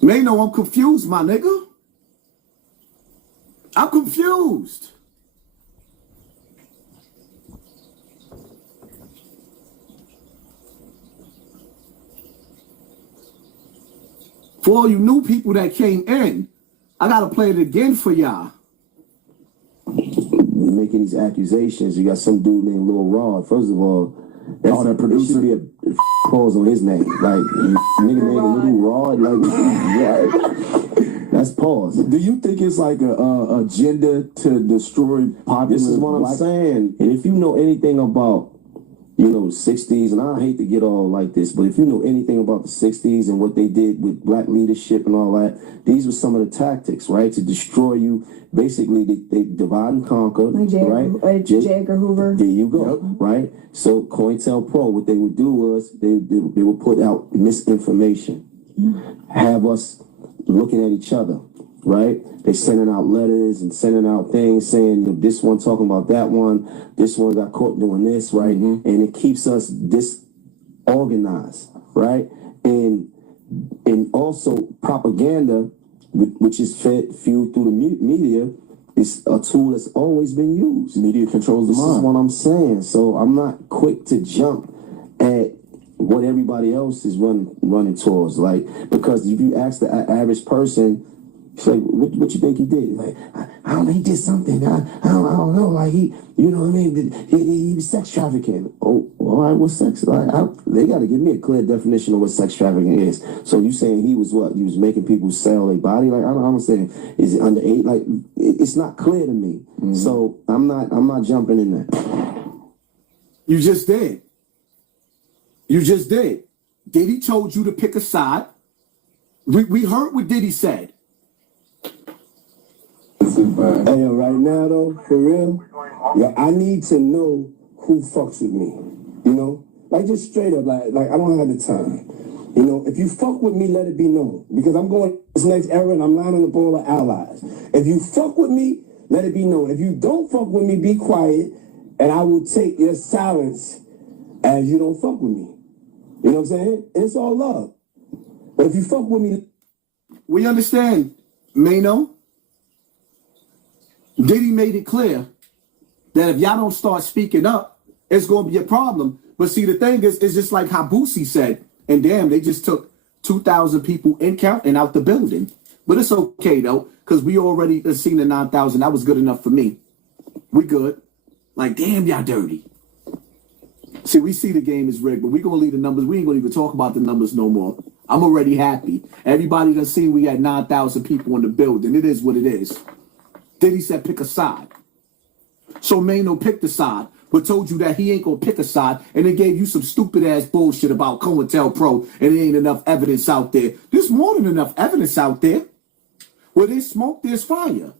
Maino, I'm confused, my nigga. I'm confused. For all you new people that came in, I gotta play it again for y'all. Making these accusations, you got some dude named Lil Rod. First of all, that's that producer should be a pause on his name. Like nigga named Lil Rod, like that's pause. Do you think it's like a agenda to destroy popular? This is what I'm saying. And if you know anything about, you know, the 60s, and I hate to get all like this, but if you know anything about the 60s and what they did with black leadership and all that, these were some of the tactics, right? To destroy you. Basically, they divide and conquer, right? J. Edgar Hoover. There you go, right? So COINTELPRO, what they would do was they would put out misinformation, have us looking at each other, right? They sending out letters and sending out things saying, you know, this one talking about that one, this one got caught doing this, right? And it keeps us disorganized, right? And also propaganda, which is fueled through the media, is a tool that's always been used. Media controls the mind. This is what I'm saying. So I'm not quick to jump at what everybody else is running towards. Like, because if you ask the average person, it's like, what you think he did? Like, I don't know, he did something. I don't know. Like, he, you know what I mean? He was sex trafficking. Oh, all right, what's sex? Like, they got to give me a clear definition of what sex trafficking is. So you saying he was what? He was making people sell their body? Like, I don't understand. Is it under 8? Like, it's not clear to me. So I'm not jumping in there. You just did. You just did. Diddy told you to pick a side. We heard what Diddy said. Hey, yo, right now, though, for real, yo, I need to know who fucks with me, you know? Like, just straight up, like I don't have the time. You know, if you fuck with me, let it be known. Because I'm going to this next era, and I'm lining up all the allies. If you fuck with me, let it be known. If you don't fuck with me, be quiet, and I will take your silence as you don't fuck with me. You know what I'm saying? It's all love. But if you fuck with me... We understand, Maino. Diddy made it clear that if y'all don't start speaking up, it's going to be a problem. But see, the thing is, it's just like how Boosie said, and damn, they just took 2,000 people in count and out the building. But it's okay, though, because we already seen the 9,000. That was good enough for me. We good. Like, damn, y'all dirty. See, we see the game is rigged, but we going to leave the numbers. We ain't going to even talk about the numbers no more. I'm already happy. Everybody done seen we had 9,000 people in the building. It is what it is. Diddy said pick a side. So Maino picked a side, but told you that he ain't going to pick a side, and then gave you some stupid-ass bullshit about COINTELPRO, and there ain't enough evidence out there. There's more than enough evidence out there. Where there's smoke, there's fire.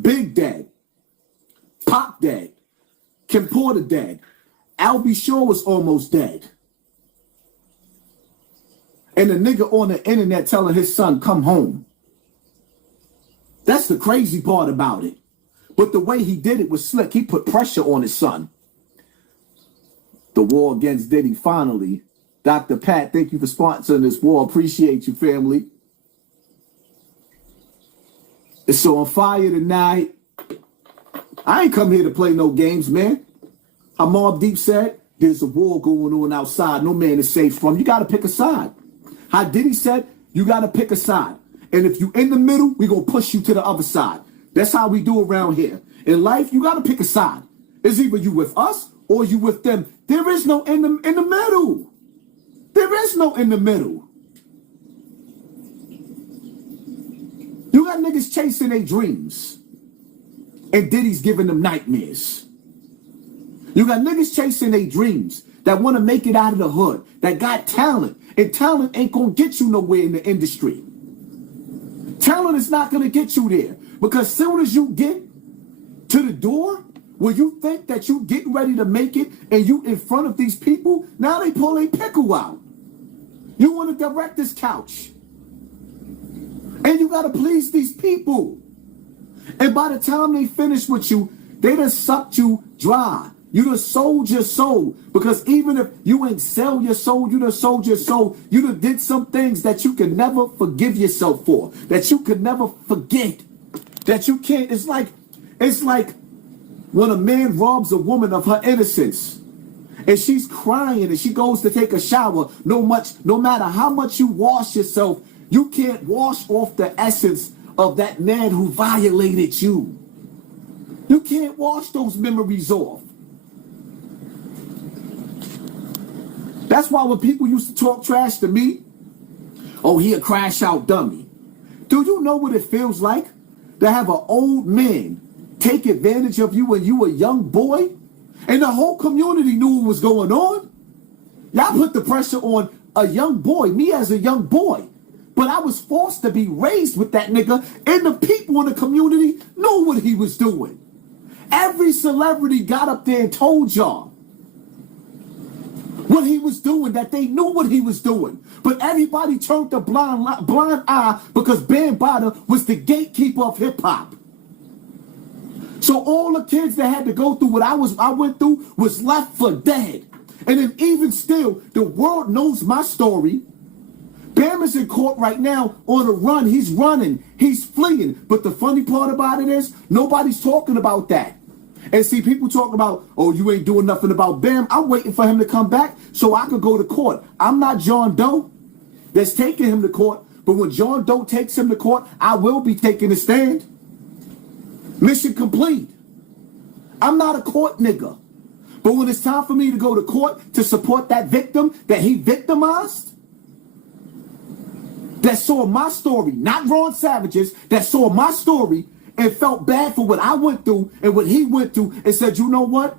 Big dead. Pop dead. Kim Porter dead. Albie Shaw was almost dead. And the nigga on the internet telling his son, come home. That's the crazy part about it. But the way he did it was slick. He put pressure on his son. The war against Diddy, finally. Dr. Pat, thank you for sponsoring this war. Appreciate you, family. It's so on fire tonight. I ain't come here to play no games, man. How Mobb Deep said, there's a war going on outside. No man is safe from. You got to pick a side. How Diddy said, you got to pick a side. And if you in the middle, we going to push you to the other side. That's how we do around here. In life, you got to pick a side. It's either you with us or you with them. There is no in the middle. There is no in the middle. You got niggas chasing their dreams. And Diddy's giving them nightmares. You got niggas chasing their dreams that want to make it out of the hood, that got talent. And talent ain't going to get you nowhere in the industry. Talent is not going to get you there. Because soon as you get to the door where you think that you getting ready to make it and you in front of these people, now they pull a pickle out. You want to direct this couch. And you got to please these people. And by the time they finish with you, they done sucked you dry. You done sold your soul. Because even if you ain't sell your soul, you done sold your soul. You done did some things that you can never forgive yourself for. That you could never forget. That you can't. It's like when a man robs a woman of her innocence. And she's crying and she goes to take a shower. No matter how much you wash yourself, you can't wash off the essence of that man who violated you. You can't wash those memories off. That's why when people used to talk trash to me, oh, he a crash out dummy. Do you know what it feels like to have an old man take advantage of you when you a young boy? And the whole community knew what was going on. Y'all put the pressure on a young boy, me as a young boy. But I was forced to be raised with that nigga, and the people in the community knew what he was doing. Every celebrity got up there and told y'all what he was doing, that they knew what he was doing. But everybody turned a blind eye because Bambaataa was the gatekeeper of hip-hop. So all the kids that had to go through what I went through was left for dead. And then even still, the world knows my story. Bam is in court right now on a run. He's running. He's fleeing. But the funny part about it is nobody's talking about that. And see, people talk about, oh, you ain't doing nothing about Bam. I'm waiting for him to come back so I could go to court. I'm not John Doe that's taking him to court. But when John Doe takes him to court, I will be taking a stand. Mission complete. I'm not a court nigga. But when it's time for me to go to court to support that victim that he victimized, that saw my story, not Ron Savage's, that saw my story and felt bad for what I went through and what he went through and said, you know what?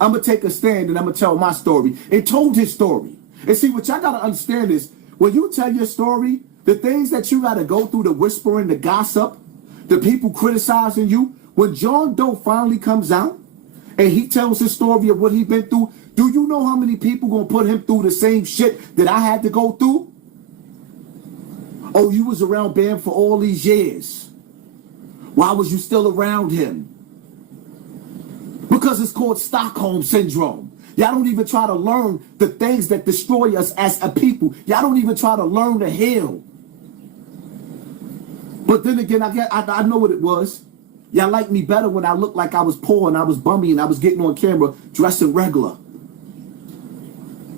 I'm going to take a stand and I'm going to tell my story. And told his story. And see, what y'all got to understand is when you tell your story, the things that you got to go through, the whispering, the gossip, the people criticizing you, when John Doe finally comes out and he tells his story of what he been through, do you know how many people going to put him through the same shit that I had to go through? Oh, you was around Bam for all these years. Why was you still around him? Because it's called Stockholm Syndrome. Y'all don't even try to learn the things that destroy us as a people. Y'all don't even try to learn to heal. But then again, I know what it was. Y'all liked me better when I looked like I was poor and I was bummy and I was getting on camera dressing regular.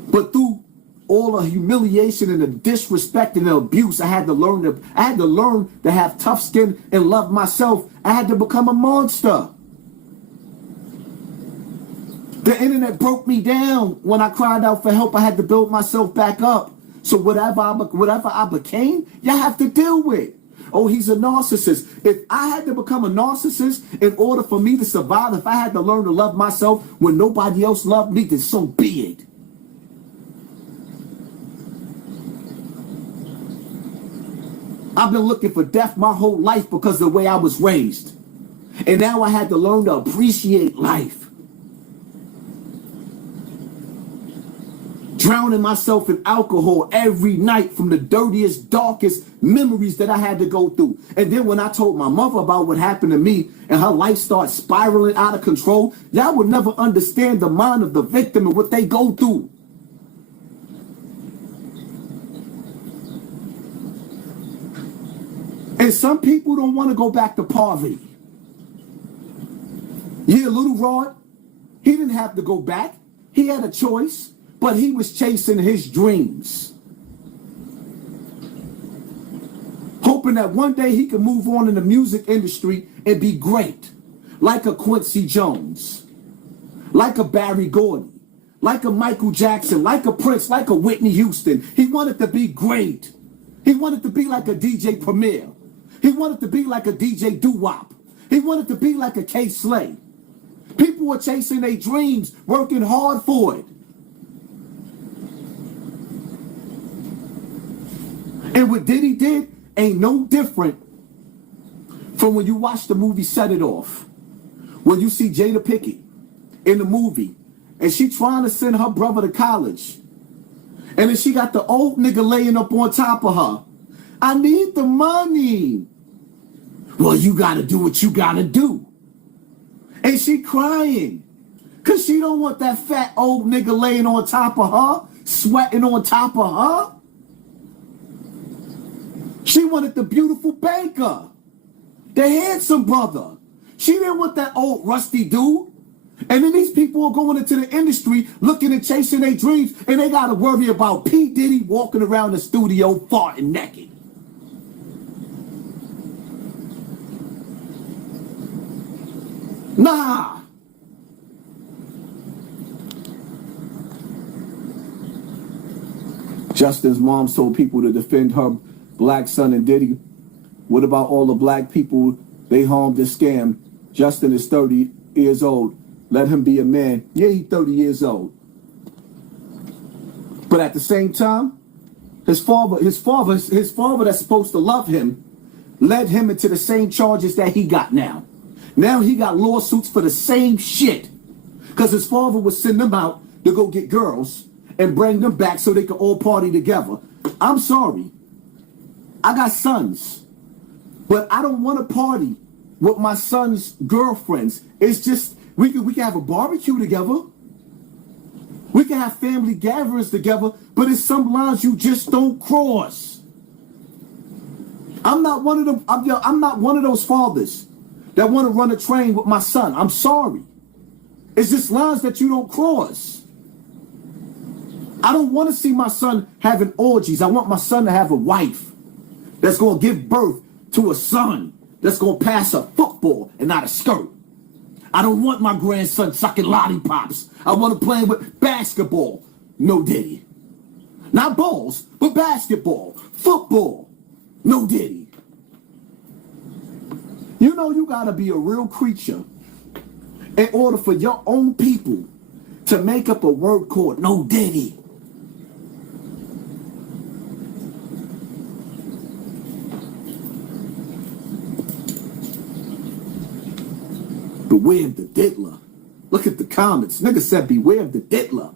But through all the humiliation and the disrespect and the abuse, I had to learn to have tough skin and love myself. I had to become a monster. The internet broke me down. When I cried out for help, I had to build myself back up. So whatever I became, y'all have to deal with. Oh, he's a narcissist. If I had to become a narcissist in order for me to survive, if I had to learn to love myself when nobody else loved me, then so be it. I've been looking for death my whole life because of the way I was raised. And now I had to learn to appreciate life. Drowning myself in alcohol every night from the dirtiest, darkest memories that I had to go through. And then when I told my mother about what happened to me and her life started spiraling out of control, y'all would never understand the mind of the victim and what they go through. And some people don't want to go back to poverty. Yeah, Little Rod, he didn't have to go back. He had a choice, but he was chasing his dreams. Hoping that one day he could move on in the music industry and be great. Like a Quincy Jones. Like a Barry Gordy. Like a Michael Jackson. Like a Prince. Like a Whitney Houston. He wanted to be great. He wanted to be like a DJ Premier. He wanted to be like a DJ Doo-Wop. He wanted to be like a K Slay. People were chasing their dreams, working hard for it. And what Diddy did ain't no different from when you watch the movie Set It Off. When you see Jada Pinkett in the movie and she trying to send her brother to college. And then she got the old nigga laying up on top of her. I need the money. Well, you gotta do what you gotta do. And she crying. Cause she don't want that fat old nigga laying on top of her, sweating on top of her. She wanted the beautiful banker, the handsome brother. She didn't want that old rusty dude. And then these people are going into the industry looking and chasing their dreams, and they got to worry about P. Diddy walking around the studio farting naked. Nah. Justin's mom told people to defend her black son and Diddy. What about all the black people they harmed and scammed? Justin is 30 years old. Let him be a man. Yeah, he's 30 years old. But at the same time, his father that's supposed to love him led him into the same charges that he got now. Now he got lawsuits for the same shit. Because his father would send them out to go get girls and bring them back so they could all party together. I'm sorry. I got sons. But I don't want to party with my son's girlfriends. It's just, we can have a barbecue together. We can have family gatherings together, but it's some lines you just don't cross. I'm not one of them. I'm not one of those fathers that want to run a train with my son. I'm sorry. It's just lines that you don't cross. I don't want to see my son having orgies. I want my son to have a wife that's going to give birth to a son that's going to pass a football and not a skirt. I don't want my grandson sucking lollipops. I want him playing with basketball. No Diddy. Not balls, but basketball. Football. No Diddy. You know you got to be a real creature in order for your own people to make up a word called no Diddy. Beware of the diddler. Look at the comments. Nigga said beware of the diddler.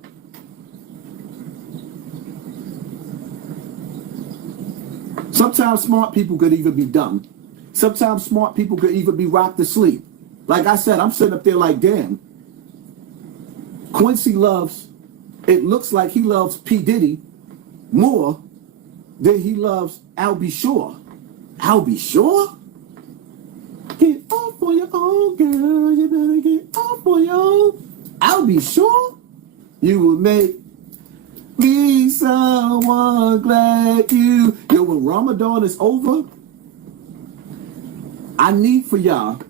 Sometimes smart people could even be dumb. Sometimes smart people could even be rocked to sleep. Like I said, I'm sitting up there like, damn. Quincy it looks like he loves P. Diddy more than he loves Albie Shore. Albie Shore? Get off on your own, girl. You better get off on your own. Albie Shore? You will make me someone glad you. Yo, when Ramadan is over, I need for y'all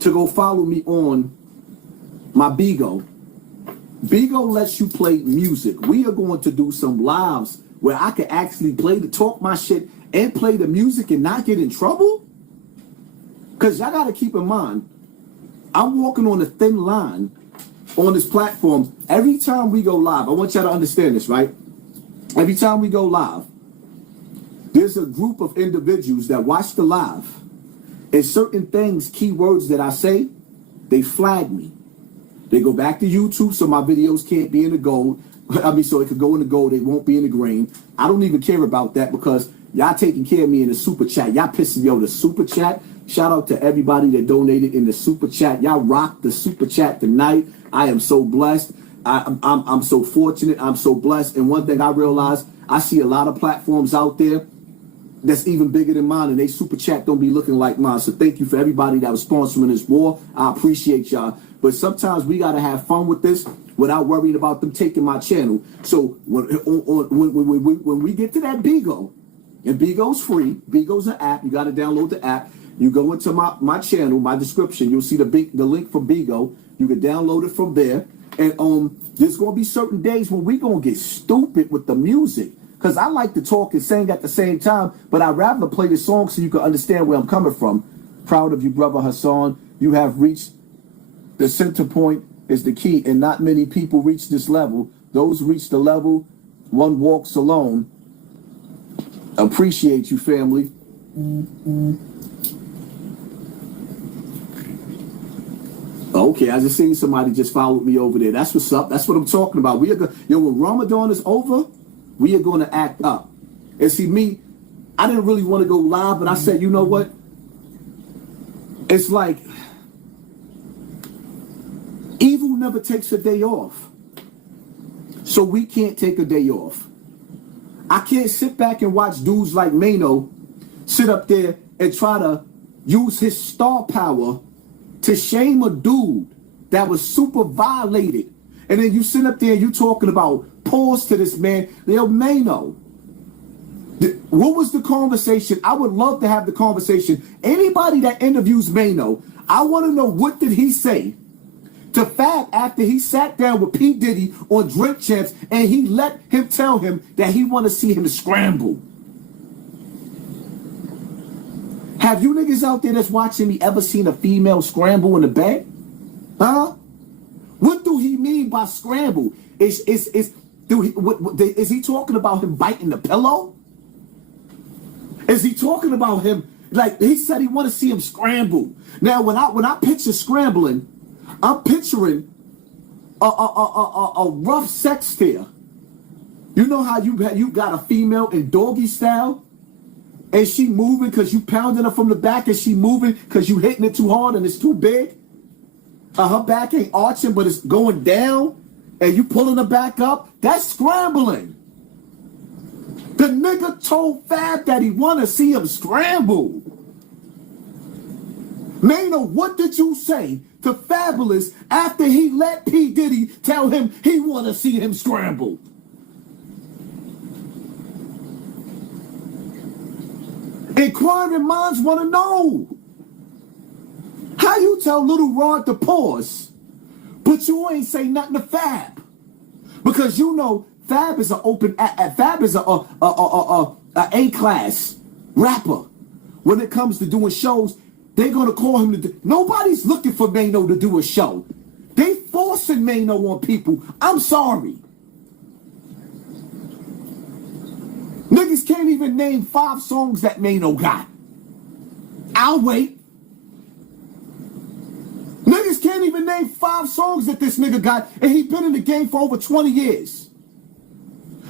to go follow me on my Bigo. Bigo lets you play music. We are going to do some lives where I can actually talk my shit and play the music and not get in trouble. Because y'all got to keep in mind, I'm walking on a thin line on this platform. Every time we go live, I want y'all to understand this, right? Every time we go live, there's a group of individuals that watch the live. And certain things, keywords that I say, they flag me. They go back to YouTube so my videos can't be in the gold. So it could go in the gold, they won't be in the green. I don't even care about that because y'all taking care of me in the super chat. Y'all pissing me off. The super chat. Shout out to everybody that donated in the super chat. Y'all rocked the super chat tonight. I am so blessed. I'm so fortunate. I'm so blessed. And one thing I realized, I see a lot of platforms out there that's even bigger than mine, and they super chat don't be looking like mine. So thank you for everybody that was sponsoring this war. I appreciate y'all. But sometimes we got to have fun with this without worrying about them taking my channel. So when we get to that Bigo, and Bigo's free, Bigo's an app. You got to download the app. You go into my channel, my description. You'll see the link from Bigo. You can download it from there. And there's going to be certain days when we're going to get stupid with the music. Because I like to talk and sing at the same time, but I'd rather play the song so you can understand where I'm coming from. Proud of you, brother Hassan. You have reached the center point is the key, and not many people reach this level. Those reach the level, one walks alone. Appreciate you, family. Okay, I just seen somebody just followed me over there. That's what's up. That's what I'm talking about. When Ramadan is over, we are going to act up. And see, me, I didn't really want to go live, but I said, you know what? It's like, Evil never takes a day off. So we can't take a day off. I can't sit back and watch dudes like Maino sit up there and try to use his star power to shame a dude that was super violated. And then you sit up there and you talking about pause to this man. Yo, Maino, what was the conversation? I would love to have the conversation. Anybody that interviews Maino, I want to know, what did he say to Fab after he sat down with P. Diddy on Drink Champs and he let him tell him that he want to see him scramble? Have you niggas out there that's watching me ever seen a female scramble in the bed? Huh? What do he mean by scramble? Is he talking about him biting the pillow? Is he talking about him, like he said he want to see him scramble? Now when I picture scrambling, I'm picturing a rough sex stare. You know how you got a female in doggy style, and she moving because you pounding her from the back, and she moving because you hitting it too hard and it's too big. Her back ain't arching, but it's going down, and you pulling her back up. That's scrambling. The nigga told Fab that he want to see him scramble. Maino, what did you say to Fabolous after he let P. Diddy tell him he want to see him scramble? Inquiring minds want to know. How you tell Little Rod to pause, but you ain't say nothing to Fab? Because you know Fab is Fab is a A-class rapper. When it comes to doing shows, they're gonna call him to. Nobody's looking for Maino to do a show. They forcing Maino on people. I'm sorry. Niggas can't even name 5 songs that Maino got. I'll wait. Niggas can't even name 5 songs that this nigga got, and he been in the game for over 20 years.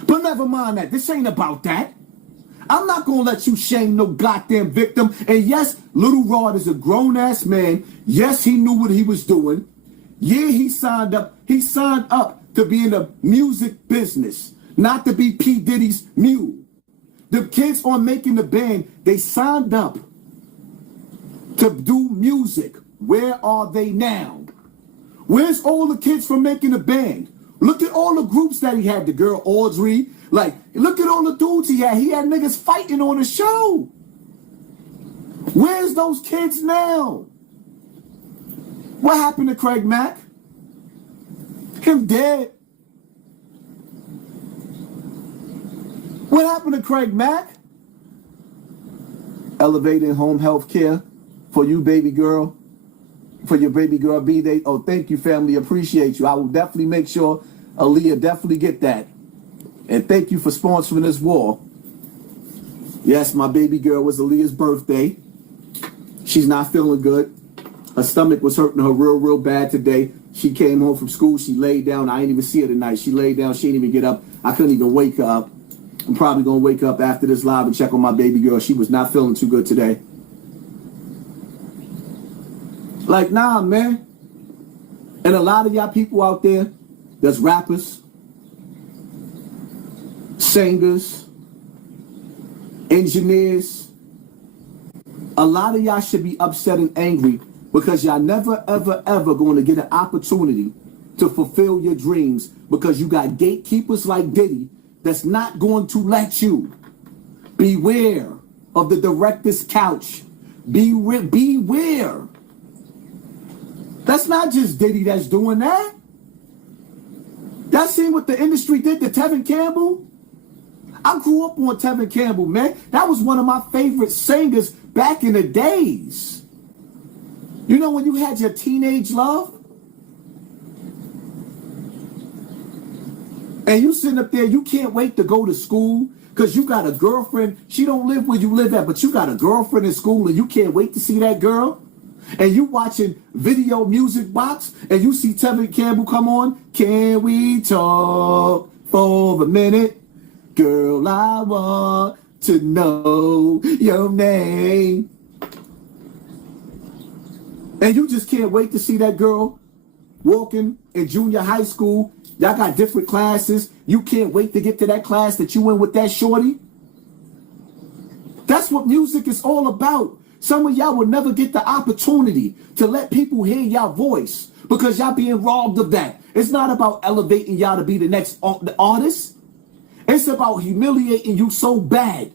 But never mind that. This ain't about that. I'm not gonna let you shame no goddamn victim. And yes, Little Rod is a grown-ass man. Yes, he knew what he was doing. Yeah, he signed up. He signed up to be in the music business, not to be P. Diddy's mule. The kids on Making the Band, they signed up to do music. Where are they now? Where's all the kids from Making the Band? Look at all the groups that he had. The girl Audrey. Like, look at all the dudes he had. He had niggas fighting on the show. Where's those kids now? What happened to Craig Mack? Him dead. What happened to Craig Mack? Elevating home health care for you, baby girl. For your baby girl B-Day. Oh, thank you, family. Appreciate you. I will definitely make sure Aaliyah definitely get that. And thank you for sponsoring this war. Yes, my baby girl was Aaliyah's birthday. She's not feeling good. Her stomach was hurting her real bad today. She came home from school. She laid down. I didn't even see her tonight. She laid down. She didn't even get up. I couldn't even wake her up. I'm probably going to wake up after this live and check on my baby girl. She was not feeling too good today. Like, nah, man. And a lot of y'all people out there that's rappers, singers, engineers, a lot of y'all should be upset and angry because y'all never, ever going to get an opportunity to fulfill your dreams because you got gatekeepers like Diddy that's not going to let you. Beware of the director's couch. Beware. That's not just Diddy that's doing that. Y'all seen what the industry did to Tevin Campbell? I grew up on Tevin Campbell, man. That was one of my favorite singers back in the days. You know when you had your teenage love? And you sitting up there, you can't wait to go to school because you got a girlfriend. She don't live where you live at, but you got a girlfriend in school and you can't wait to see that girl. And you watching Video Music Box and you see Tevin Campbell come on. Can we talk for a minute? Girl, I want to know your name. And you just can't wait to see that girl walking in junior high school. Y'all got different classes. You can't wait to get to that class that you in with that shorty. That's what music is all about. Some of y'all will never get the opportunity to let people hear y'all voice because y'all being robbed of that. It's not about elevating y'all to be the next artist. It's about humiliating you so bad